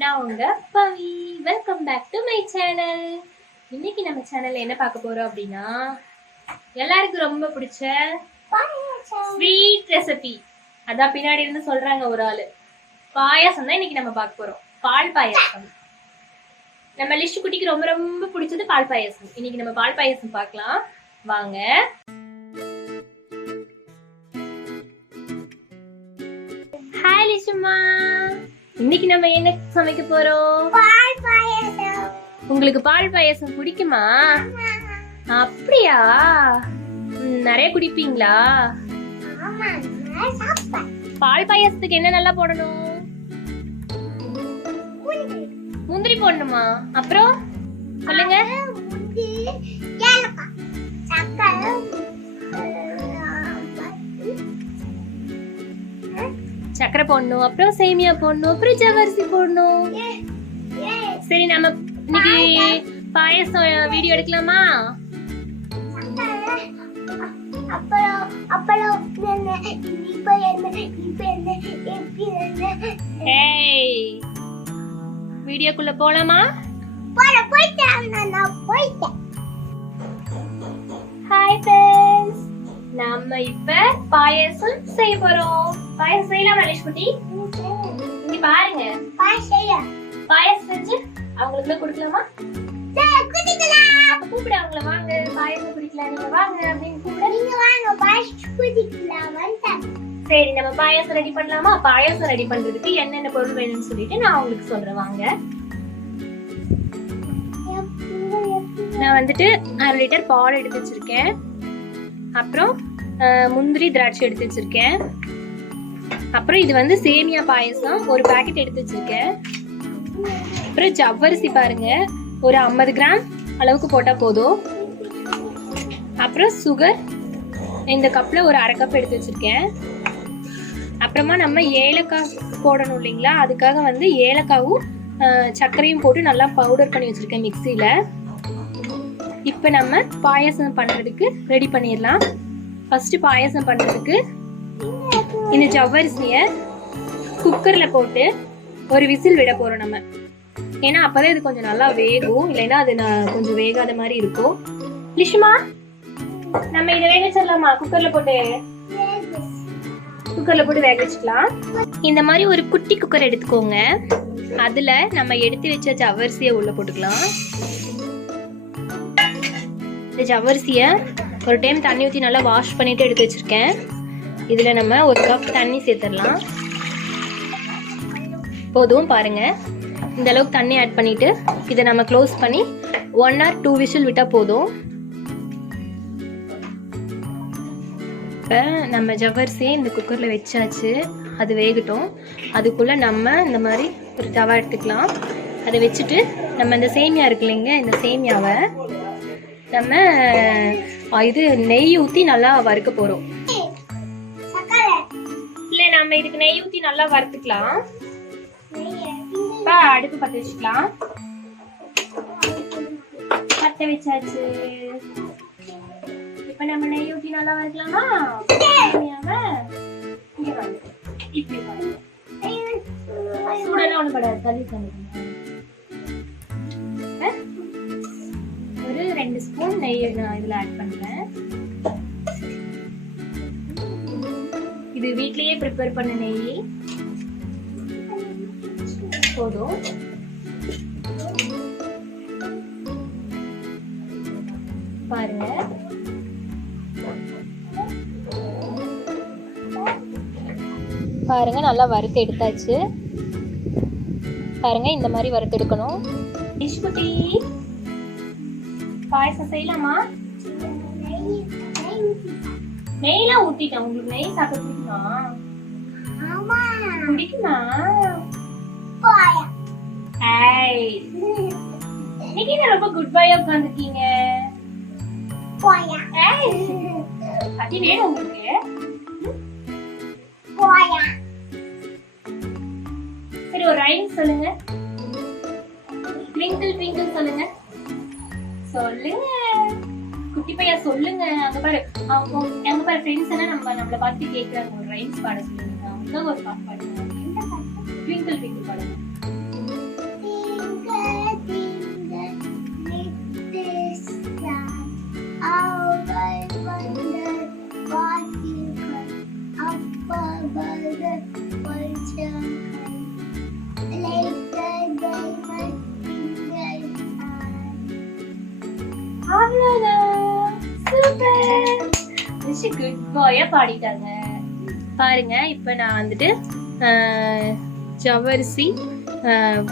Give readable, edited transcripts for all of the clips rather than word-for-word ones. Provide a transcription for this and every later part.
நான் உங்க Pavi. Welcome back to my channel. இன்னைக்கு நம்ம சேனல்ல என்ன பார்க்க போறோம் அப்படின்னா, எல்லாருக்கும் ரொம்ப பிடிச்ச ஸ்வீட் ரெசிபி. அதான் பின்னாடி இருந்து சொல்றாங்க ஒரு ஆளு. பாயாசம் தான் இன்னைக்கு நம்ம பார்க்க போறோம். பால் பாயாசம். நம்ம லிஸ்ட் குட்டிக்கு ரொம்ப ரொம்ப பிடிச்சது பால் பாயாசம். இன்னைக்கு நம்ம பால் பாயாசம் பார்க்கலாம் வாங்க. ஹாய் லிஷுமா, இன்னைக்கு நம்ம என்ன சமைக்க போறோம்? பால் பாயாசம். உங்களுக்கு பால் பாயாசம் பிடிக்குமா? அப்படியா? நிறைய குடிப்பீங்களா? ஆமா, நான் சாப்பிட்டேன். பால் பாயாசத்துக்கு என்ன நல்லா போடணும்? முந்திரி போடணுமா? அப்புறம் சொல்லுங்க. முந்திரி, ஏலக்காய், சக்கரை, சக்கரை போடணும், அப்புறம் சேமியா போடணும், அப்புறம் ஜவ்வரிசி போடணும். சரி, நம்ம இன்னைக்கு பாயாசம் வீடியோ எடுக்கலாமா? வீடியோக்குள்ள போலாமா? ஹாய் ஃப்ரெண்ட்ஸ், நம்ம இப்ப பாயாசம் செய்ய போறோம். பாயாசம் செய்யலாம் மலேஷ் குட்டி? இங்க பாருங்க, பாயாசம் செஞ்சு அவங்களுக்கு கொடுக்கலாமா? கூப்பிட அவங்கள, வாங்க பாயாசம் குடிக்கலாம், நீங்க வாங்க அப்படின்னு கூப்பிட. சரி, நம்ம பாயாசம் ரெடி பண்ணலாமா? பாயாசம் ரெடி பண்றதுக்கு என்னென்ன பொருள் வேணும்னு சொல்லிட்டு நான் உங்களுக்கு சொல்றேன் வாங்க. நான் வந்துட்டு 1/2 லிட்டர் பால் எடுத்து வச்சிருக்கேன். அப்புறம் முந்திரி திராட்சை எடுத்து வச்சிருக்கேன். அப்புறம் இது வந்து சேமியா பாயசம் ஒரு பாக்கெட் எடுத்து வச்சிருக்கேன். அப்புறம் ஜவ்வரிசி பாருங்க, ஒரு 50 கிராம் அளவுக்கு போட்டா போதும். அப்புறம் சுகர் இந்த கப்ல ஒரு 1/2 கப் எடுத்து வச்சிருக்கேன். அப்புறமா நம்ம ஏலக்காய் போடணும் இல்லைங்களா, அதுக்காக வந்து ஏலக்காவும் சர்க்கரையும் போட்டு நல்லா பவுடர் பண்ணி வச்சிருக்கேன் மிக்சியில. இப்போ நம்ம பாயாசம் பண்றதுக்கு ரெடி பண்ணிடலாம். ஃபர்ஸ்ட் பாயாசம் பண்றதுக்கு இந்த ஜவ்வரிசியை குக்கர்ல போட்டு ஒரு விசில் விட போறோம் நம்ம. ஏன்னா அப்பதான் இது கொஞ்சம் நல்லா வேகும், இல்லைன்னா அது கொஞ்சம் வேகாத மாதிரி இருக்கும். லிஷுமா, நம்ம இதை வேக வச்சிடலாமா? குக்கர்ல போட்டு வேக வச்சுக்கலாம். இந்த மாதிரி ஒரு குட்டி குக்கர் எடுத்துக்கோங்க. அதுல நம்ம எடுத்து வச்ச ஜவ்வரிசியை உள்ள போட்டுக்கலாம். இந்த ஜவ்வரிசிய ஒரு டைம் தண்ணி ஊற்றி நல்லா வாஷ் பண்ணிட்டு எடுத்து வச்சிருக்கேன். இதுல நம்ம ஒரு கப் தண்ணி சேர்த்துடலாம். போதும் பாருங்க, இந்த அளவுக்கு தண்ணி ஆட் பண்ணிட்டு இதை நம்ம க்ளோஸ் பண்ணி 1 or 2 விசில் விட்டா போதும். இப்போ நம்ம ஜவ்வரிசியை இந்த குக்கர்ல வச்சாச்சு, அது வேகட்டும். அதுக்குள்ள நம்ம இந்த மாதிரி ஒரு தவா எடுத்துக்கலாம். அதை வச்சுட்டு நம்ம இந்த சேமியா இருக்கு இல்லைங்க, இந்த சேமியாவை நம்ம இது நெய் ஊற்றி நல்லா வறுக்க போறோம். இல்லை, நம்ம இதுக்கு நெய் ஊற்றி நல்லா வறுத்துக்கலாம். அடுப்பு பற்ற வச்சுக்கலாம். பற்ற வச்சாச்சு. இப்ப நம்ம நெய் ஊற்றி நல்லா வறுக்கலாமா? இப்படி சூடெல்லாம் ஒண்ணு படாது, தள்ளி ஒரு 2 ஸ்பூன் நெய் நான் இதுல ஆட் பண்றேன். இது வீட்லயே ப்ரிப்பேர் பண்ண நெய் போதும். பாருங்க, பாருங்க நல்லா வறுத்து எடுத்தாச்சு. பாருங்க, இந்த மாதிரி வறுத்து எடுக்கணும். டிஷ்குட்டி, பாயசம் செய்யலாமா? நெய்லாம் ஊத்திட்டேன். உங்களுக்கு நெய் சாப்பிட பிடிக்குமா? பிடிக்குமா? இன்னைக்கு ரொம்ப குட் பாயா உட்காந்துருக்கீங்க. அது வேணும் உங்களுக்கு? சரி, ஒரு ரைம் சொல்லுங்க. ட்விங்கிள் ட்விங்கிள் சொல்லுங்க. சொல்லுங்க குட்டி பையா, சொல்லுங்க. அங்க பாரு, அங்க பாரு ஃப்ரெண்ட்ஸ் எல்லாம் நம்மள பார்த்து கேக்குறாங்க. ஒரு ரைம்ஸ் பாட சொல்லுங்க. அவங்க ஒரு பாட்டு பாடுங்க. ட்விங்கிள் ட்விங்கிள் பாடுங்க. லிஷு குட் பாயா பாடிட்டாங்க பாருங்க. இப்போ நான் வந்துட்டு ஜவ்வரிசி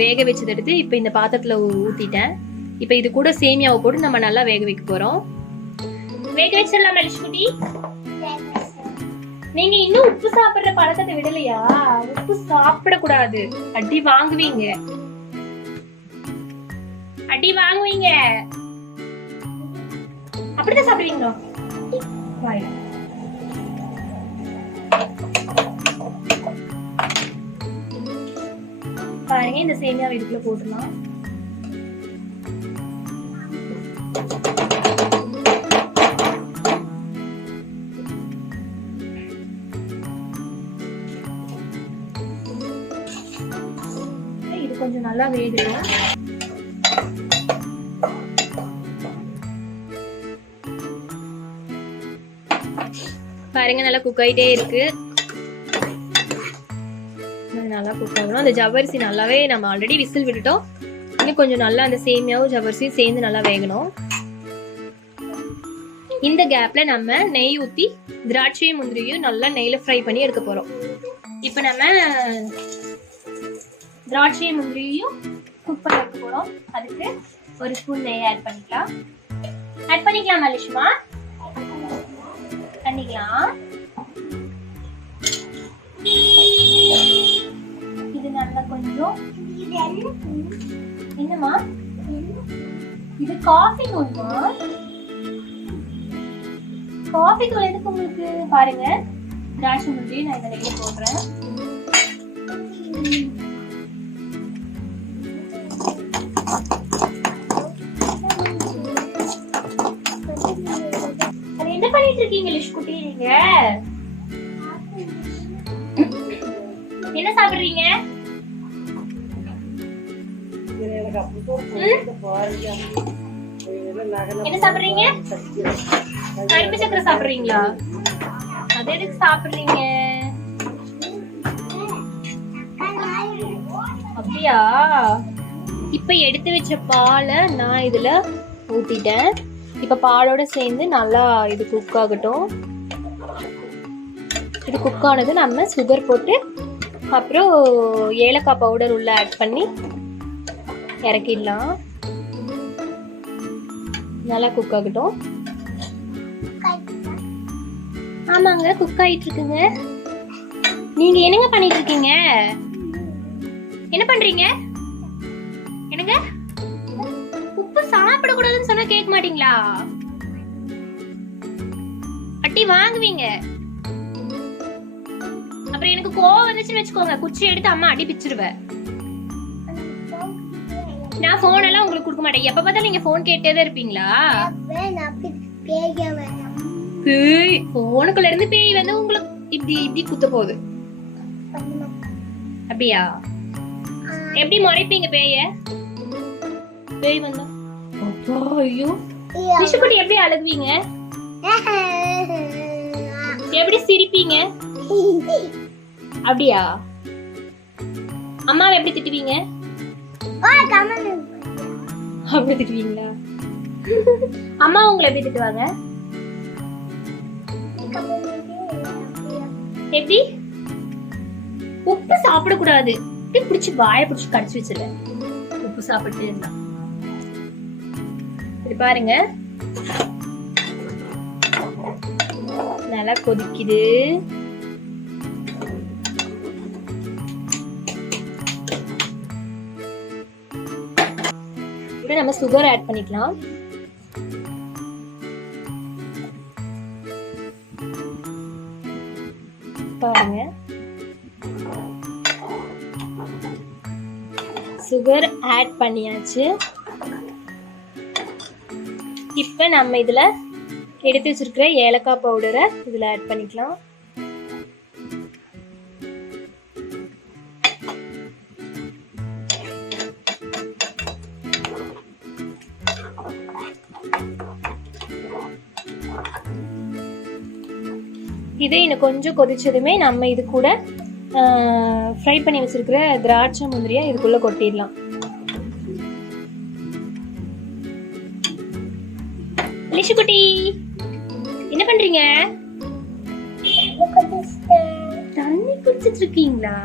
வேக வச்சது எடுத்து இப்போ இந்த பாத்திரத்துல ஊத்திட்டேன். இப்போ இது கூட சேமியாவை போட்டு நம்ம நல்லா வேக வைக்க போறோம். வேக வச்சிடலாமா லிஷுக்குட்டி? நீங்க இன்னும் உப்பு சாப்பிடுற பழக்கத்தை விடலையா? உப்பு சாப்பிடக்கூடாது, அடி வாங்குவீங்க, அடி வாங்குவீங்க. அப்படிதான் சாப்பிடுவீங்களா? பாருங்க, இந்த சேமியா இதுக்குள்ள போட்டுலாம். இது கொஞ்சம் நல்லா வேகணும். பாருங்க, நல்லா குக் ஆயிட்டே இருக்கு. நல்லா குக் ஆகணும். அந்த ஜவ்வரிசி நல்லாவே நம்ம ஆல்ரெடி விசில் விட்டுட்டோம். இன்னும் கொஞ்சம் நல்லா அந்த சேமியாவும் ஜவ்வரிசியும் சேர்ந்து நல்லா வேகணும். இந்த கேப்ல நம்ம நெய் ஊத்தி திராட்சையும் முந்திரியும் நல்லா நெய்ல ஃப்ரை பண்ணி எடுக்க போறோம். இப்போ நம்ம திராட்சையும் முந்திரியும் குக் பண்ண வைக்க போறோம். அதுக்கு ஒரு ஸ்பூன் நெய் ஆட் பண்ணிக்கலாம். ஆட் பண்ணிக்கலாம் லிஷுமா, பண்ணிக்கலாம். இது நல்லா கொஞ்சம் என்னமா இது காஃபி தூள்மா? காஃபி தூள் எதுக்கு உங்களுக்கு? பாருங்க, திராட்சை முந்திரி நான் இதை நெய்ல போடுறேன். அது என்ன பண்ணிட்டு இருக்கீங்க லிஷ்குட்டி? நீங்க என்ன சாப்பிடுறீங்க? என்ன சாப்பிடுறீங்க? கரும்பு சக்கரை சாப்பிடுறீங்களா? அது எதுக்கு சாப்பிடுறீங்க? அப்படியா? இப்ப எடுத்து வச்ச பாலை நான் இதுல ஊத்திட்டேன். இப்ப பாலோட சேர்ந்து நல்லா இது குக் ஆகட்டும். இது குக் ஆனது நம்ம சுகர் போட்டு அப்புறம் ஏலக்காய் பவுடர் உள்ள ஆட் பண்ணி இறக்கிடலாம். நல்லா குக் ஆகட்டும். ஆமாங்க, குக் ஆயிட்டு இருக்குங்க. நீங்க என்னங்க பண்ணிட்டு இருக்கீங்க? என்ன பண்றீங்க? என்னங்க? உப்பு சாப்பிடக்கூடாதுன்னு சொன்னா கேட்க மாட்டீங்களா? அட்டி வாங்குவீங்க. அப்புறம் எனக்கு கோவம் வந்துச்சுன்னு வச்சுக்கோங்க, குச்சி எடுத்து அம்மா அடி பிச்சிருவேன். நான் போன் எல்லாம் உங்களுக்கு கொடுக்க மாட்டேன். எப்ப பார்த்தாலும் நீங்க போன் கேட்டே இருப்பீங்களா? போனுக்குள்ள இருந்து பேய் வந்து உங்களுக்கு இப்படி இப்படி குத்த போகுது. அப்படியா? எப்படி முறைப்பீங்க பேய? பேய் வந்தா அப்பா ஐயோ லிஷுக்குட்டி எப்படி அழுகுவீங்க? எப்படி சிரிப்பீங்க? அப்படியா? அம்மாவை எப்படி திட்டுவீங்க? அப்படி திட்டுவீங்களா? அம்மா உங்களை எப்படி திட்டுவாங்க? எப்படி? உப்பு சாப்பிடக்கூடாது, பிடிச்சி வாயை பிடிச்சி கடிச்சு வச்சிருவேன். உப்பு சாப்பிட்டு இருந்தா இது பாருங்க, நல்லா கொதிக்குது. இப்போ நம்ம சுகர் ஆட் பண்ணிக்கலாம். பாருங்க, சுகர் ஆட் பண்ணியாச்சு. இப்போ நம்ம இதுல எடுத்து வச்சிருக்கிற ஏலக்காய் பவுடரை இதுல ஆட் பண்ணிக்கலாம். இது இன்னும் கொஞ்சம் கொதிச்சதுமே நம்ம இது கூட ஃப்ரை பண்ணி வச்சிருக்கிற திராட்சை முந்திரியை இதுக்குள்ள கொட்டிடலாம். லிஷுக்குட்டி என்ன பண்றீங்க? குடிச்சிட்டு இருக்கீங்களா?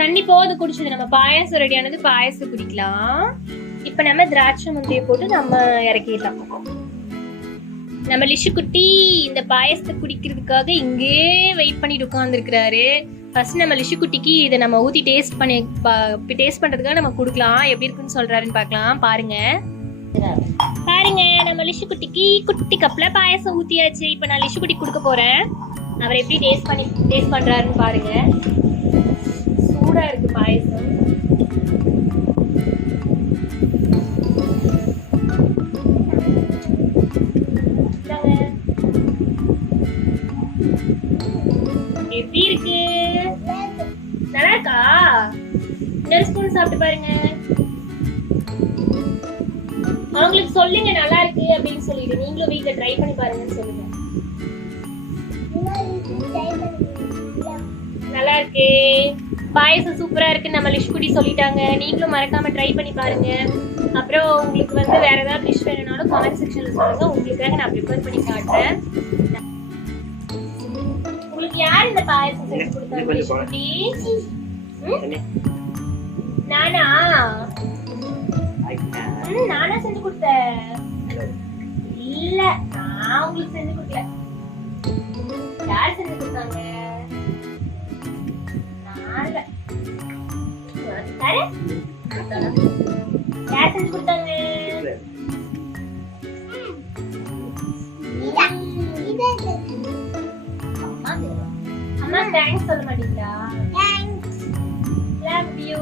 தண்ணி போது குடிச்சது. நம்ம பாயாசம் ரெடியானது, பாயாசம் குடிக்கலாம். இப்ப நம்ம திராட்சை முந்திரியை போட்டு நம்ம இறக்கிடலாம். நம்ம லிஷு குட்டி இந்த பாயசத்தை குடிக்கிறதுக்காக இங்கே வெயிட் பண்ணிட்டு உட்காந்துருக்கிறாரு. ஃபர்ஸ்ட் நம்ம லிஷு குட்டிக்கு இதை நம்ம ஊத்தி டேஸ்ட் பண்றதுக்காக நம்ம கொடுக்கலாம். எப்படி இருக்குன்னு சொல்றாருன்னு பார்க்கலாம். பாருங்க பாருங்க, நம்ம லிஷு குட்டிக்கு குட்டி கப்ல பாயசம் ஊத்தியாச்சு. இப்ப நான் லிஷு குட்டி கொடுக்க போறேன். அவர் எப்படி டேஸ்ட் பண்றாருன்னு பாருங்க. சூடா இருக்கு பாயசம். எப்படி இருக்கு? நல்லா இருக்கா? இன்னொரு ஸ்பூன் சாப்பிட்டு பாருங்க. அவங்களுக்கு சொல்லுங்க நல்லா இருக்கு அப்படின்னு சொல்லிட்டு. நீங்களும் வீட்ல ட்ரை பண்ணி பாருங்கன்னு சொல்லுங்க. நல்லா இருக்கு, பாயசம் சூப்பரா இருக்கு நம்ம லிஷ் குட்டி சொல்லிட்டாங்க. நீங்களும் மறக்காம ட்ரை பண்ணி பாருங்க. அப்புறம் உங்களுக்கு வந்து வேற ஏதாவது டிஷ் வேணும்னாலும் கமெண்ட் செக்ஷன்ல சொல்லுங்க. உங்களுக்காக நான் ப்ரிப்பேர் பண்ணி காட்டுறேன். உங்களுக்கு யார் இந்த பாயசம் செஞ்சு கொடுத்தாங்க லிஷ் குட்டி? நானா? நானா செஞ்சு கொடுத்தேன்? இல்ல, நான் உங்களுக்கு செஞ்சு கொடுக்கல. யார் செஞ்சு கொடுத்தாங்க? நான் இல்ல. யார் செஞ்சு கொடுத்தாங்க? அம்மா தேங்க்ஸ் சொல்ல மாட்டீங்களா? Love you.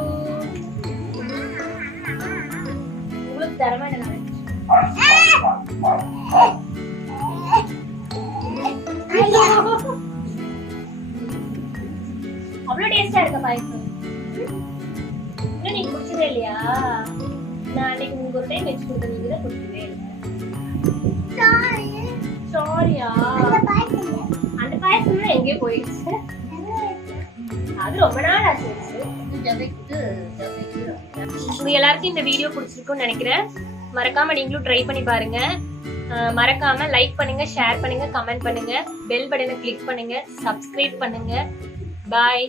உங்களுக்கு தரமா என்ன? அவ்வளவு டேஸ்டா இருக்க பாயசம். இன்னும் நீங்க குடிச்சதே இல்லையா? நான் அன்னைக்கு உங்களுக்கு ஒரு டைம் வச்சு கொடுத்தேன், நீங்க தான் குடிச்சதே இல்லை. சாரியா? அந்த பாயசம் எங்கேயோ போயிடுச்சு. அது ரொம்ப நாள் ஆச்சு. உங்க எல்லாருக்கும் இந்த வீடியோ பிடிச்சிருக்கும்னு நினைக்கிறேன். மறக்காம நீங்களும் ட்ரை பண்ணி பாருங்க. மறக்காம லைக் பண்ணுங்க, ஷேர் பண்ணுங்க, கமெண்ட் பண்ணுங்க, பெல் பட்டனை கிளிக் பண்ணுங்க, சப்ஸ்கிரைப் பண்ணுங்க. பாய்.